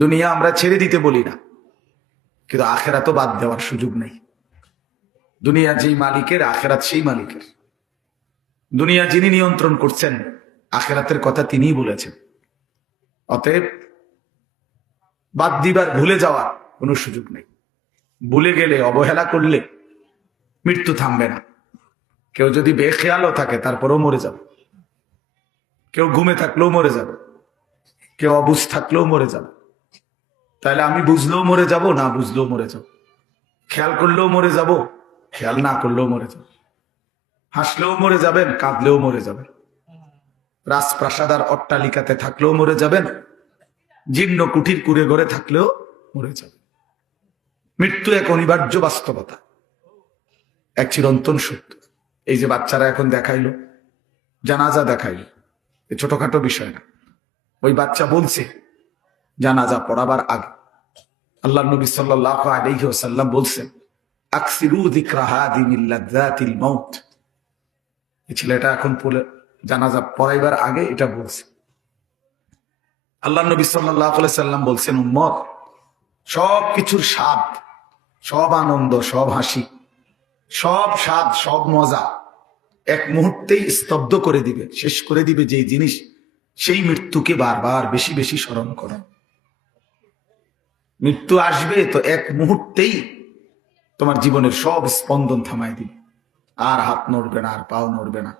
দুনিয়া আমরা ছেড়ে দিতে বলি না। কিন্তু আখেরা তো বাদ দেওয়ার সুযোগ নেই। দুনিয়া যেই মালিকের, আখেরাত সেই মালিকের। দুনিয়া যিনি নিয়ন্ত্রণ করছেন, আখেরাতের কথা তিনিই বলেছেন। অতএব বাদ দিবার, ভুলে যাওয়ার কোনো সুযোগ নেই। ভুলে গেলে, অবহেলা করলে মৃত্যু থামবে না। কেউ যদি বেখেয়ালও থাকে, তারপরেও মরে যাবে। কেউ ঘুমে থাকলেও মরে যাবে। কেউ অবুজ থাকলেও মরে যাবে। তাহলে আমি বুঝলেও মরে যাব, না বুঝলেও মরে যাব? খেয়াল করলেও মরে যাব, খেয়াল না করলেও মরে যাব। হাসলেও মরে যাবেন, কাঁদলেও মরে যাবেন। রাজপ্রাসাদ আর অট্টালিকাতে থাকলেও মরে যাবেন, জীর্ণ কুঠির কুড়ে ঘরে থাকলেও মরে যাবেন। মৃত্যু এক অনিবার্য বাস্তবতা। এক চিরন্তন সত্য। এই যে বাচ্চারা এখন দেখাইলো, জানাজা দেখাইলো ছোটখাটো বিষয় না। ওই বাচ্চা বলছে জানাজা পড়াবার আগে। আল্লাহ নবী সাল্লাহ আলাইহি ওয়াসাল্লাম বলছেন ছেলেটা এখন পড়ে জানাজা পড়াইবার আগে এটা বলছে। আল্লাহ নবী সাল্লাম বলছেন, উম্মত, সব কিছুর স্বাদ, সব আনন্দ, সব হাসি, সব স্বাদ, সব মজা এক মুহূর্তেই স্তব্ধ করে দিবে, শেষ করে দিবে যেই জিনিস, সেই মৃত্যুকে বারবার বেশি বেশি স্মরণ করো। মৃত্যু আসবে তো এক মুহূর্তেই তোমার জীবনের সব স্পন্দন থামাই দিবে। আর হাত নড়বে না, আর পাও নড়বে না,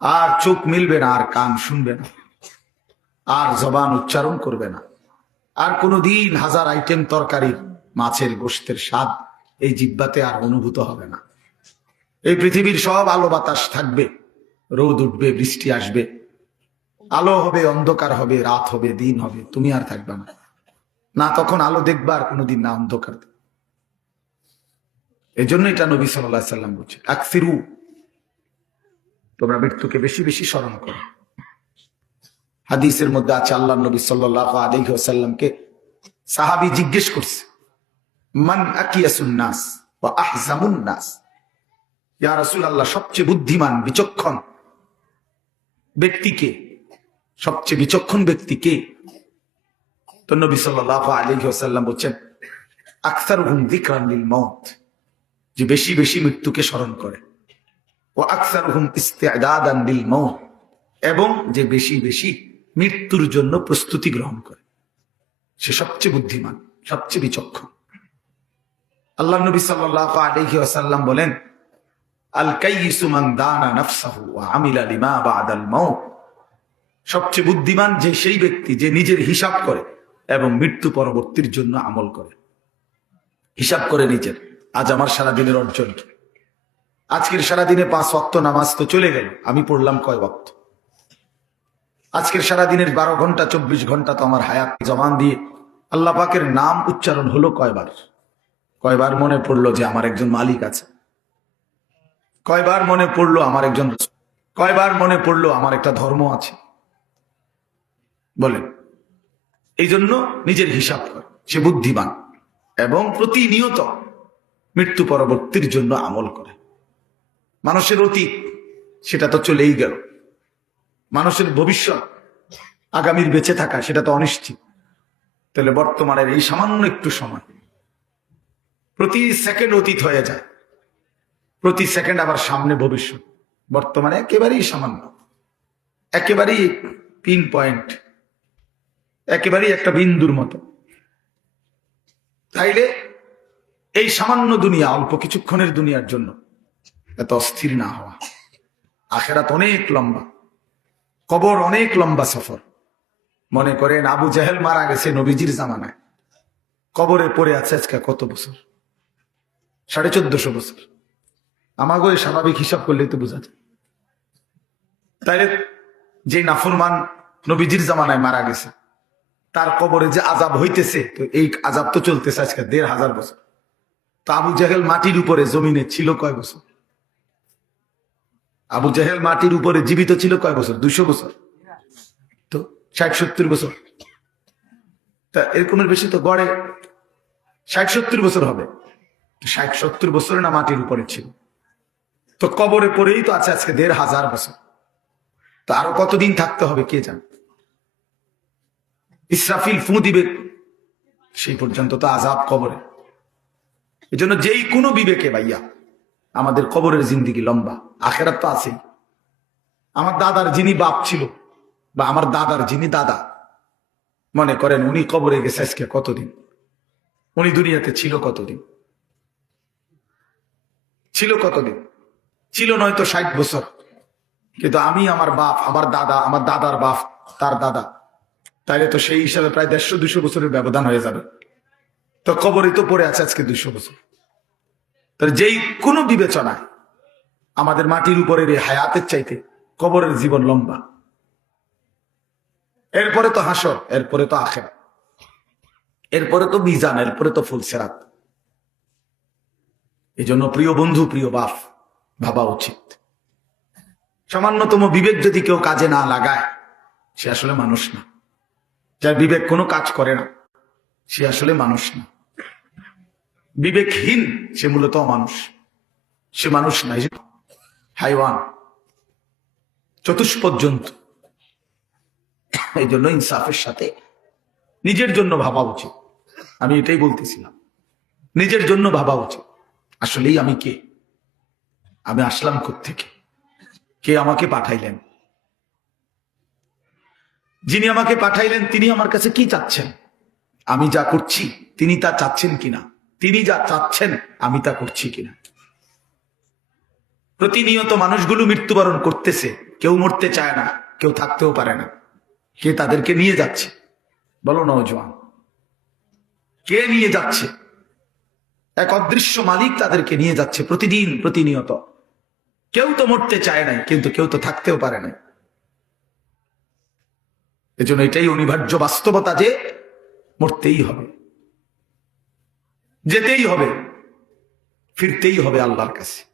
আর চোখ মিলবে না, আর কান শুনবে না, আর জবান উচ্চারণ করবে না। আর কোনোদিন হাজার আইটেম তরকারির মাছের গোষ্ঠের স্বাদ এই জিব্বাতে আর অনুভূত হবে না। এই পৃথিবীর সব আলো বাতাস থাকবে, রোদ উঠবে, বৃষ্টি আসবে, আলো হবে, অন্ধকার হবে, রাত হবে, দিন হবে, তুমি আর থাকবে না। না, তখন আলো দেখবা আর কোনোদিন না অন্ধকার এই জন্য এটা নবী সাল্লাহ সাল্লাম বলছে আকসিরু, তোমরা মৃত্যুকে বেশি বেশি স্মরণ করো। হাদিসের মধ্যে আছে, আল্লাহ নবী সাল্লাহ আলহিহাসাল্লামকে সাহাবি জিজ্ঞেস করছে, মান আকিয়াসুন্নাস বা আহজামুন্নাস ইয়া রাসূল আল্লাহ সবচেয়ে বুদ্ধিমান, বিচক্ষণ ব্যক্তিকে সবচেয়ে বিচক্ষণ ব্যক্তি কে? তো নবী সাল্লাহ আলহি আসাল্লাম বলছেন আখতার হুম দিকরান লিল মৌত যে বেশি বেশি মৃত্যুকে স্মরণ করে। ও আখতার হুম ইস্তেদাদান লিল মৌত এবং যে বেশি বেশি মৃত্যুর জন্য প্রস্তুতি গ্রহণ করে। সে সবচেয়ে বুদ্ধিমান, সবচেয়ে বিচক্ষণ। আল্লাহ নবী সাল্লাহ আলহি আসাল্লাম বলেন আল সবচেয়ে বুদ্ধিমান যে সেই ব্যক্তি যে নিজের হিসাব করে এবং মৃত্যু পরবর্তীর জন্য আমল করে। হিসাব করে নিজের। আজ আমার সারাদিনের অর্জন কি? আজকের সারাদিনে পাঁচ ওয়াক্ত নামাজ তো চলে গেল, আমি পড়লাম কয় ওয়াক্ত? আজকের সারাদিনের বারো ঘণ্টা, চব্বিশ ঘণ্টা তো আমার হায়াত জমান দিয়ে আল্লাহ পাকের নাম উচ্চারণ হলো কয়বার? কয়বার মনে পড়ল যে আমার একজন মালিক আছে? কয়বার মনে পড়ল আমার একজন কয়বার মনে পড়ল আমার একটা ধর্ম আছে? বলেন। এই জন্য নিজের হিসাব করে। সে বুদ্ধিমান এবং প্রতিনিয়ত মৃত্যু পরবর্তীর জন্য আমল করে। মানুষের অতীত, সেটা তো চলেই গেল। মানুষের ভবিষ্যৎ আগামীর বেঁচে থাকা, সেটা তো অনিশ্চিত। তাহলে বর্তমানের এই সামান্য একটু সময়, প্রতি সেকেন্ড অতীত হয়ে যায়, প্রতি সেকেন্ড আবার সামনে ভবিষ্যৎ। বর্তমানে একেবারেই সামান্য, একেবারেই পিন পয়েন্ট একেবারেই একটা বিন্দুর মতো। তাইলে এই সামান্য দুনিয়া অল্প কিছুক্ষণের দুনিয়ার জন্য এত অস্থির না হওয়া। আখেরাত অনেক লম্বা, কবর অনেক লম্বা সফর। মনে করেন আবু জাহেল মারা গেছে নবীজির জামানায়। কবরে পড়ে আছে আজকে কত বছর? সাড়ে চোদ্দশো বছর। আমাকে স্বাভাবিক হিসাব করলে তো বোঝা যায়। তাইলে যে নাফরমান নবীজির জামানায় মারা গেছে তার কবরে যে আজাব হইতেছে, তো এই আজাব তো চলতেছে আজকে দেড় হাজার বছর। তো আবু জাহেল মাটির উপরে জমিনে ছিল কয় বছর? আবু জাহেল মাটির উপরে জীবিত ছিল কয় বছর? দুশো বছর। তো ষাট সত্তর বছর। তা এরকমের বেশি তো গড়ে ষাট সত্তর বছর হবে। ষাট সত্তর বছর না মাটির উপরে ছিল। তো কবরে পড়েই তো আছে আজকে দেড় হাজার বছর। তো আরও কতদিন থাকতে হবে কে জানে? ইসরাফিল ফু দিবে। সেই পর্যন্ত তো আজাব কবরে। এই জন্য যেই কোনো বিবেকে ভাইয়া, আমাদের কবরের জিন্দিগি লম্বা, আখেরাত তো আছেই। আমার দাদার যিনি বাপ ছিল, বা আমার দাদার যিনি দাদা, মনে করেন উনি কবরে গেছে আজকে কতদিন? উনি দুনিয়াতে ছিল কতদিন? ছিল কতদিন? ছিল নয়তো ষাট বছর। কিন্তু আমি, আমার বাপ, আমার দাদা, আমার দাদার বাপ, তার দাদা তাইলে তো সেই হিসাবে প্রায় দেড়শো দুশো বছরের ব্যবধান হয়ে যাবে। তো কবরই তো পড়ে আছে আজকে দুশো বছর। তাহলে যেই কোনো বিবেচনায় আমাদের মাটির উপরের এই হায়াতের চাইতে কবরের জীবন লম্বা। এরপরে তো হাসর, এরপরে তো আখের। এরপরে তো মিজান, এরপরে তো ফুলসেরাত। এই জন্য প্রিয় বন্ধু, প্রিয় বাপ, ভাবা উচিত। সামান্যতম বিবেক যদি কেউ কাজে না লাগায়, সে আসলে মানুষ না। যার বিবেক কোনো কাজ করে না, সে আসলে মানুষ না। বিবেকহীন, সে মূলত মানুষ। সে মানুষ না হাইওয়ান চতুষ্পদ এই জন্য ইনসাফের সাথে নিজের জন্য ভাবা উচিত। আমি এটাই বলতেছিলাম। নিজের জন্য ভাবা উচিত। আসলেই আমি কে? আমি আসলাম থেকে কে আমাকে পাঠাইলেন? যিনি আমাকে পাঠাইলেন, তিনি আমার কাছে কি চাচ্ছেন? আমি যা করছি, তিনি তা চাচ্ছেন কিনা? তিনি যা চাচ্ছেন, আমি তা করছি কিনা? প্রতিনিয়ত মানুষগুলো মৃত্যুবরণ করতেছে। কেউ মরতে চায় না, কেউ থাকতেও পারে না। কে তাদেরকে নিয়ে যাচ্ছে? বলো নজওয়ান কে নিয়ে যাচ্ছে? এক অদৃশ্য মালিক তাদেরকে নিয়ে যাচ্ছে প্রতিদিন, প্রতিনিয়ত। কেউ তো মরতে চায় নাই, কিন্তু কেউ তো থাকতেও পারে না এজন্য এটাই অনিবার্য বাস্তবতা যে মরতেই হবে। যেতেই হবে, ফিরতেই হবে আল্লাহর কাছে।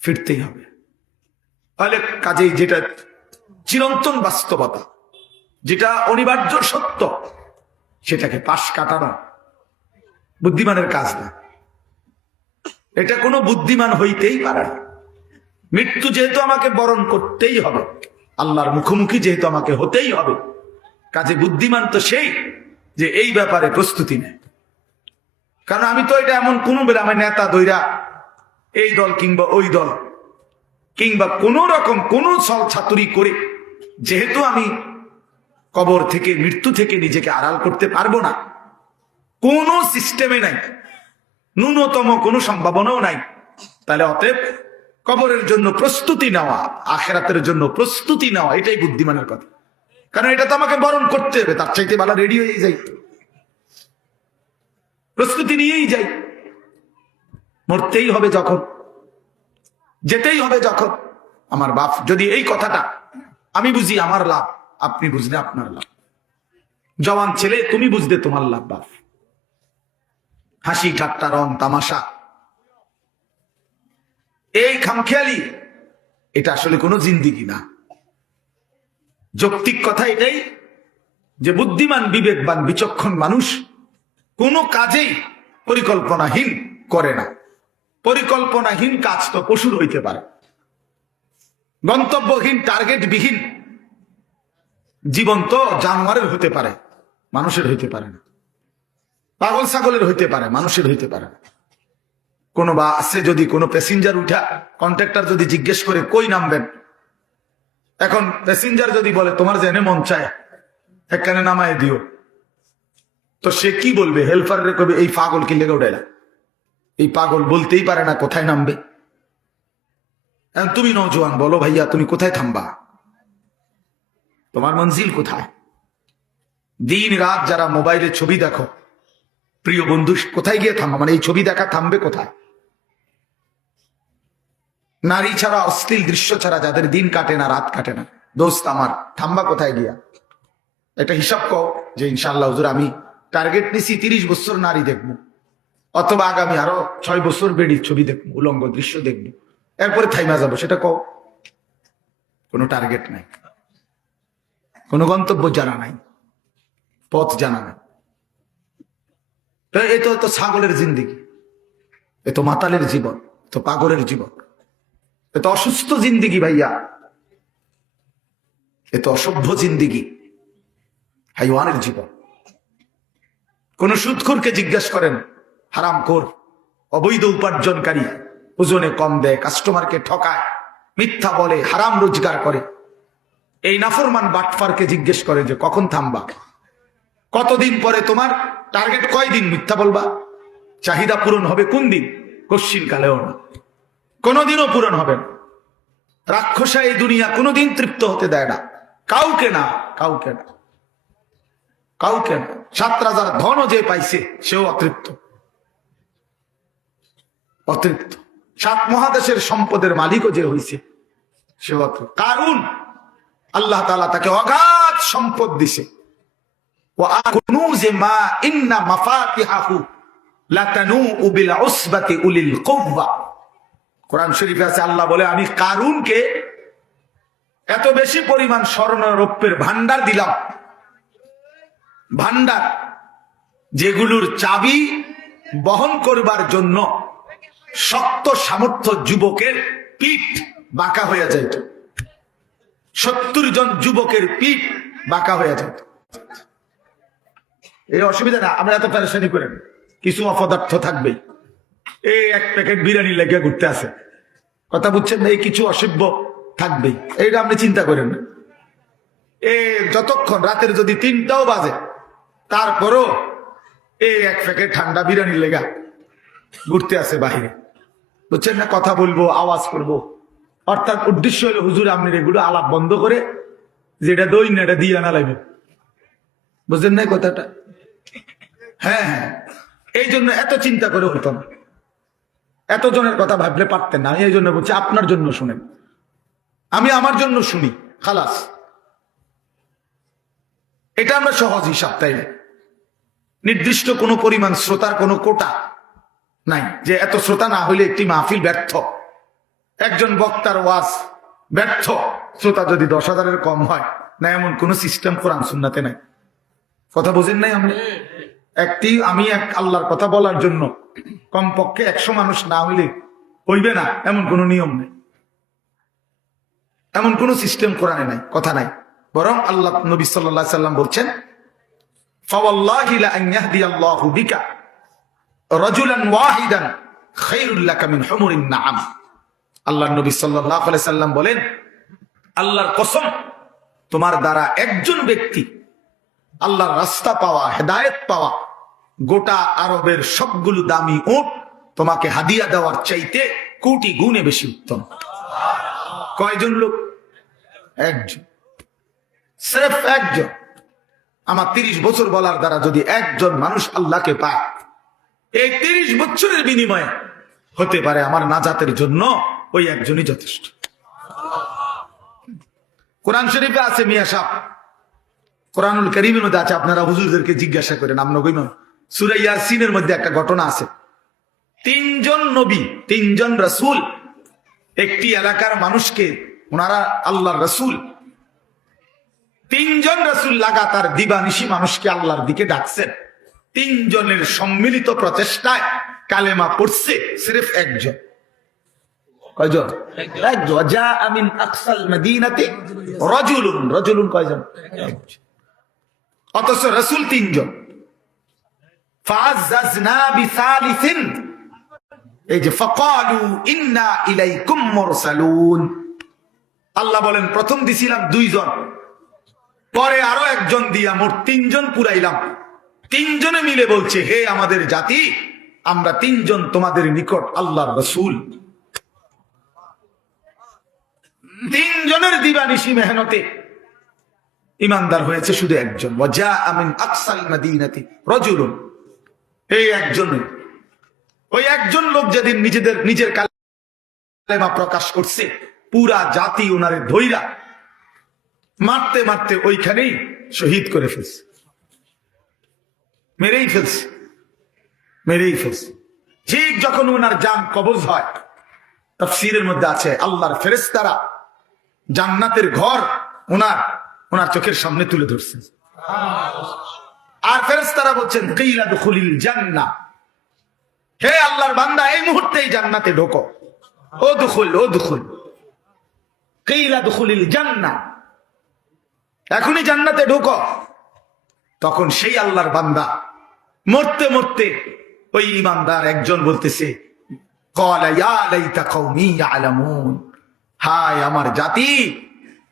ফিরতেই হবে। তাহলে কাজেই যেটা চিরন্তন বাস্তবতা, যেটা অনিবার্য সত্য, সেটাকে পাশ কাটানো বুদ্ধিমানের কাজ না। এটা কোনো বুদ্ধিমান হইতেই পারে না। মৃত্যু যেহেতু আমাকে বরণ করতেই হবে আল্লাহর মুখোমুখি যেহেতু আমাকে হতেই হবে, কাজে বুদ্ধিমান তো সেই যে এই ব্যাপারে প্রস্তুতি নেয়। কারণ আমি তো এটা এমন কোনো বেলা নেতা দৈরা এই দল কিংবা ওই দল, কিংবা কোন রকম কোন ছল ছাতুরি করে যেহেতু আমি কবর থেকে, মৃত্যু থেকে নিজেকে আড়াল করতে পারব না, কোনো সিস্টেমে নাই, ন্যূনতম কোনো সম্ভাবনাও নাই, তাহলে অতএব কবরের জন্য প্রস্তুতি নেওয়া, আখেরাতের জন্য প্রস্তুতি নেওয়া, এটাই বুদ্ধিমানের কথা। কারণ এটা তো আমাকে বরণ করতে হবে, তার চাইতে ভালো রেডি হয়ে যাই। প্রস্তুতি নিয়েই যাই। মরতেই হবে যখন, যেতেই হবে যখন। আমার বাপ যদি এই কথাটা, আমি বুঝি আমার লাভ, আপনি বুঝলে আপনার লাভ। জওয়ান ছেলে, তুমি বুঝলে তোমার লাভ, বাপ। হাসি, ঠাট্টা, রং, তামাশা এই খামখেয়ালি, এটা আসলে কোনো জিন্দিগি না। যৌক্তিক কথা এটাই যে বুদ্ধিমান, বিবেকবান, বিচক্ষণ মানুষ কোনো কাজেই পরিকল্পনাহীন করে না। পরিকল্পনাহীন কাজ তো পশুর হইতে পারে। গন্তব্যহীন, টার্গেটবিহীন জীবন তো জানোয়ারের হতে পারে, মানুষের হইতে পারে না। পাগল, ছাগলের হইতে পারে, মানুষের হইতে পারে না। কোনো বা আছে যদি, কোনো প্যাসেঞ্জার উঠা কন্ট্রাক্টর যদি জিজ্ঞেস করে, কই নামবেন? এখন প্যাসেঞ্জার যদি বলে, তোমার জেনে মন চায় এখানে নামায় দিও। তো সে কি বলবে? হেল্পার রে কবে এই পাগল কি লেগে উঠে এই পাগল বলতেই পারে না কোথায় নামবে। তুমি নজওয়ান বলো ভাইয়া, তুমি কোথায় থামবা? তোমার মঞ্জিল কোথায়? দিন রাত যারা মোবাইলে ছবি দেখো, প্রিয় বন্ধু, কোথায় গিয়ে থামবা? মানে এই ছবি দেখা থামবে কোথায়? নারী ছাড়া অশ্লীল দৃশ্য ছাড়া যাদের দিন কাটে না, রাত কাটে না। দোস্ত আমার, থাম্বা কোথায় গিয়া? একটা হিসাব কও যে ইনশাল্লাহ হুজুর, আমি টার্গেট নিছি তিরিশ বছর নারী দেখব। অথবা আগামী আরও ছয় বছর বেড়ি ছবি দেখব, উলঙ্গ দৃশ্য দেখব। এরপরে থাইমা যাব, সেটা কও। কোনো টার্গেট নাই। কোনো গন্তব্য জানা নাই। পথ জানা নাই। এ তো তো ছাগলের জিন্দিগি। এ তো মাতালের জীবন তো পাগলের জীবন। এ তো অসুস্থ জিন্দিগি ভাইয়া। এ তো অসভ্য জিন্দিগি। হাইওয়ানের জীবন। কোন সুদখুরকে জিজ্ঞেস করেন, হারাম কর অবৈধ উপার্জনকারী ওজনে কম দেয় কাস্টমারকে ঠকায়, মিথ্যা বলে, হারাম রোজগার করে। এই নাফরমান বাটফারকে জিজ্ঞেস করে যে, কখন থামবা? কতদিন পরে তোমার টার্গেট কয়দিন মিথ্যা বলবা? চাহিদা পূরণ হবে কোন দিন? কশ্চিন কালেও না। কোনোদিনও পূরণ হবে না। রাক্ষসা এই দুনিয়া কোনোদিন তৃপ্ত হতে দেয় না। কাউকে না কাউকে না। কাউকে না। সাত রাজার ধনও যে পাইছে, সেও অতৃপ্ত। অতৃপ্ত। সাত মহাদেশের সম্পদের মালিকও যে হইছে, সেও অতৃপ্ত। কারণ আল্লাহ তালা তাকে অগাধ সম্পদ দিছে। ও আকুনুজে মা ইন্না মাফাতিহাহু লাতানু বিল উসবাতি উলিল কুওয়া কোরআন শরীফে আছে, আল্লাহ বলে, আমি কারুনকে এত বেশি পরিমাণ স্বর্ণ, রৌপ্যের ভান্ডার দিলাম। ভান্ডার যেগুলোর চাবি বহন করবার জন্য শক্ত সামর্থ্য যুবকের পিঠ বাঁকা হয়ে যাইত সত্তর জন যুবকের পিঠ বাঁকা হয়ে যেত এই অসুবিধা না, আমরা এত প্যারেশানি করেন। কিছু অপদার্থ থাকবেই। এই এক প্যাকেট বিরিয়ানি লেগে ঘুরতে আছে। কথা বুঝছেন না, এই কিছু অসভ্য থাকবেই। এইটা আপনি চিন্তা করেন এ যতক্ষণ রাতের যদি তিনটাও বাজে, তারপরও এই এক প্যাকেট ঠান্ডা বিরিয়ানি লেগা ঘুরতে আছে বাহিরে। বুঝছেন না, কথা বলব, আওয়াজ করব। অর্থাৎ উদ্দেশ্য হলো, হুজুর, আপনি এগুলো আলাপ বন্ধ করে যেটা দই না, এটা দিয়ে আনা লাগবে। বুঝলেন না কথাটা? হ্যাঁ হ্যাঁ। এই জন্য এত চিন্তা করে হতো না। এত জনের কথা ভাবলে পারতেন না, আমি এই জন্য বলছি, আপনার জন্য শুনেন। আমি আমার জন্য শুনি, খালাস। এটা আমরা সহজ হিসাব, তাই নির্দিষ্ট কোনো পরিমাণ শ্রোতার কোনো কোটা নাই, যে এত শ্রোতা না হইলে একটি মাহফিল ব্যর্থ। একজন বক্তার ওয়াজ ব্যর্থ। শ্রোতা যদি দশ হাজারের কম হয়, না এমন কোন সিস্টেম কোরআন শুননাতে নাই। কথা বোঝেন নাই আপনি? একটি আমি এক আল্লাহর কথা বলার জন্য কমপক্ষে একশো মানুষ না হইলে হইবে না, এমন কোনো নিয়ম নেই। এমন কোনো সিস্টেম কোরআনে নাই, কথা নাই। বরং আল্লাহ নবী সাল্লাম বলছেন আল্লাহ বলেন, আল্লাহর কসম, তোমার দ্বারা একজন ব্যক্তি আল্লাহর রাস্তা পাওয়া, হেদায়ত পাওয়া গোটা আরবের সবগুলো দামি উট তোমাকে হাদিয়া দেওয়ার চাইতে কোটি গুণে বেশি উত্তম। কয়জন লোক? একজন। স্রেফ একজন। আমার তিরিশ বছর বলার দ্বারা যদি একজন মানুষ আল্লাহকে পায়, এই তিরিশ বছরের বিনিময়ে হতে পারে আমার নাজাতের জন্য ওই একজনই যথেষ্ট। কোরআন শরীফে আছে মিয়া সাহ। কোরআনুল করিমের মধ্যে আছে, আপনারা হুজুরদেরকে জিজ্ঞাসা করেন আমরা কইম সুরাইয়া সিনের মধ্যে একটা ঘটনা আছে। তিনজন নবী, তিনজন রসুল, একটি এলাকার মানুষকে ওনারা আল্লাহর রসুল। তিনজন রসুল লাগাতার দিবানিশি মানুষকে আল্লাহর দিকে ডাকছেন। তিনজনের সম্মিলিত প্রচেষ্টায় কালেমা পড়ছে সিরেফ একজন। কয়জন? রজুলুন কয়জন? অথচ রসুল তিনজন। আল্লাহ বলেন, প্রথম দিছিলাম দুইজন। পরে আরও একজন দিয়া মোট তিনজন পুরাইলাম। তিনজনে মিলে বলছে, হে আমাদের জাতি, আমরা তিনজন তোমাদের নিকট আল্লাহর রসুল। তিনজনের দিবানিশি মেহনতে। ইমানদার হয়েছে শুধু একজন। ওয়াজা এই একজন, ওই একজন লোক যেদিন নিজেদের, নিজের কালেমা প্রকাশ করছে, পুরা জাতি ওনারে ধৈরা মারতে মারতে ওইখানেই শহীদ করে ফেলছে। মেরেই ফেলছে মেরেই ফেলছে। ঠিক যখন ওনার যান কবজ হয়, তফসিরের মধ্যে আছে, আল্লাহর ফেরেস্তারা জান্নাতের ঘর ওনার ওনার চোখের সামনে তুলে ধরছেন আর ফেরেস্তারা বলছেন কেইলা জান্না হে আল্লাহর বান্দা, এই মুহূর্তেই জান্নাতে ঢোকো। ও দুখুল ও দুখুল। জান্না এখনই জান্নাতে ঢোকো। তখন সেই আল্লাহর বান্দা মরতে মরতে ওই ইমানদার একজন বলতেছে। হায় আমার জাতি,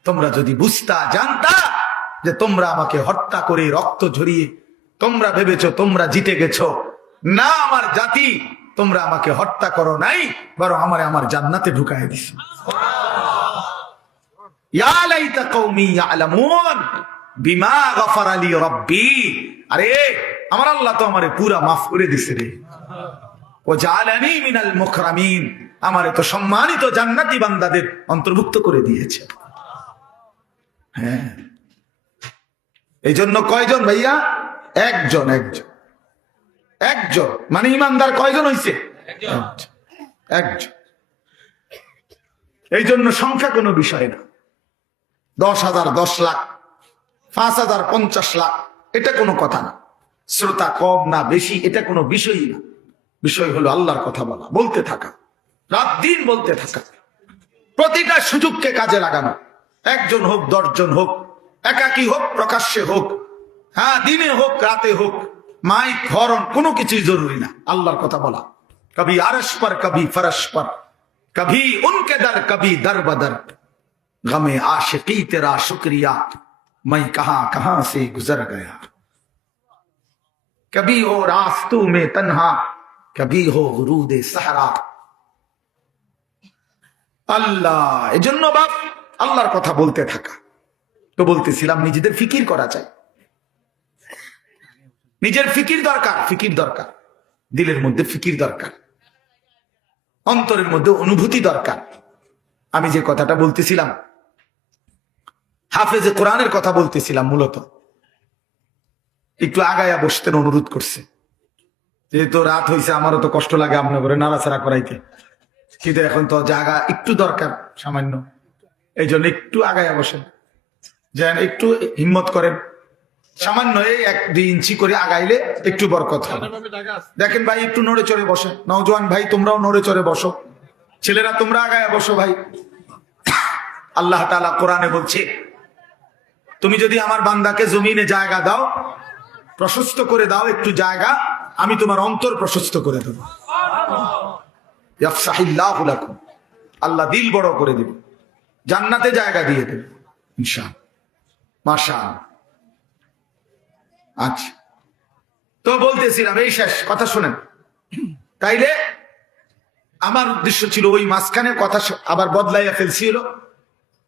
তোমরা যদি বুঝতা, জানতা যে তোমরা আমাকে হত্যা করে রক্ত ঝরিয়ে, তোমরা ভেবেছো তোমরা জিতে গেছ। না আমার জাতি, তোমরা আমাকে হত্যা করো নাই, বরং আমারে আমার জান্নাতে বিমা গফার আলী আরে, আমার আল্লাহ তো আমারে পুরা মাফ দিছে রে। ও সম্মানিত জান্নাতি বান্দাদের অন্তর্ভুক্ত করে দিয়েছে। হ্যাঁ। এই জন্য কয়জন ভাইয়া? একজন একজন। একজন। মানে ইমানদার কয়জন হইছে? একজন। এই জন্য সংখ্যা কোনো বিষয় না। দশ হাজার দশ লাখ পাঁচ হাজার পঞ্চাশ লাখ এটা কোনো কথা না। শ্রোতা কম না বেশি এটা কোনো বিষয়ই না। বিষয় হলো আল্লাহর কথা বলা বলতে থাকা। রাত দিন বলতে থাকা। প্রতিটা সুযোগকে কাজে লাগানো। একজন হোক দশজন হোক একাকি হোক প্রকাশ্যে হোক হ্যাঁ দিনে হোক রাতে হোক মাইক হরণ কোনো কিছুই জরুরি না আল্লাহর কথা বলা কবি আরস পর কবি ফরস পর কবি উনকে দর কবি দর বদর गमे आशिकी तेरा शुक्रिया मैं कहां कहां से गुजर गया कभी हो रास्तों में तन्हा कभी हो गुरूद सहरा আল্লাহ এজন্য বাপ আল্লাহর কথা বলতে থাকা তো বলতেছিলাম নিজেদের ফিকির করা চাই। নিজের ফিকির দরকার ফিকির দরকার। দিলের মধ্যে ফিকির দরকার। অন্তরের মধ্যে অনুভূতি দরকার। আমি যে কথাটা বলতেছিলাম, হাফেজে কোরআনের কথা বলতেছিলাম মূলত। একটু আগায়া বসতেন, অনুরোধ করছে। যেহেতু রাত হয়েছে আমারও তো কষ্ট লাগে আপনার করে নাড়াচাড়া করাইতে। কিন্তু এখন তো জায়গা একটু দরকার, সামান্য। এই জন্য একটু আগায়া বসেন। যেন একটু হিম্মত করেন সামান্য এই এক দুই ইঞ্চি করে আগাইলে একটু বরকত হবে। দেখেন ভাই একটু নড়ে চড়ে বসে নওজোয়ান ভাই তোমরাও নড়ে চড়ে বসো। ছেলেরা তোমরা আগায়া বসো ভাই। আল্লাহ তালা কোরআনে বলছে তুমি যদি আমার বান্দাকে জমিনে জায়গা দাও প্রশস্ত করে দাও একটু জায়গা আমি তোমার অন্তর প্রশস্ত করে দেবো। আল্লাহ দিল বড় করে দিব। জান্নাতে জায়গা দিয়ে দেবে ইনশা মাশা আচ্ছা। তো বলতেছিলাম, এই শেষ, কথা শুনেন। তাইলে আমার উদ্দেশ্য ছিল ওই মাঝখানে কথা আবার বদলাইয়া ফেলছিল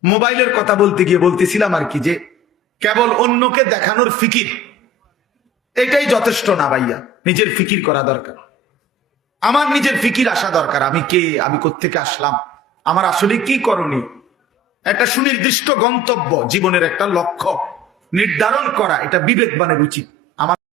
মোবাইলের কথা বলতে গিয়ে বলতেছিলাম আর কি যে, কেবল অন্যকে দেখানোর ফিকির। এটাই যথেষ্ট না ভাইয়া, নিজের ফিকির করা দরকার। আমার নিজের ফিকির আসা দরকার, আমি কে, আমি কোত্থেকে আসলাম? আমার আসলে কি করণীয়? একটা সুনির্দিষ্ট গন্তব্য জীবনের একটা লক্ষ্য নির্ধারণ করা এটা বিবেকবানের উচিত।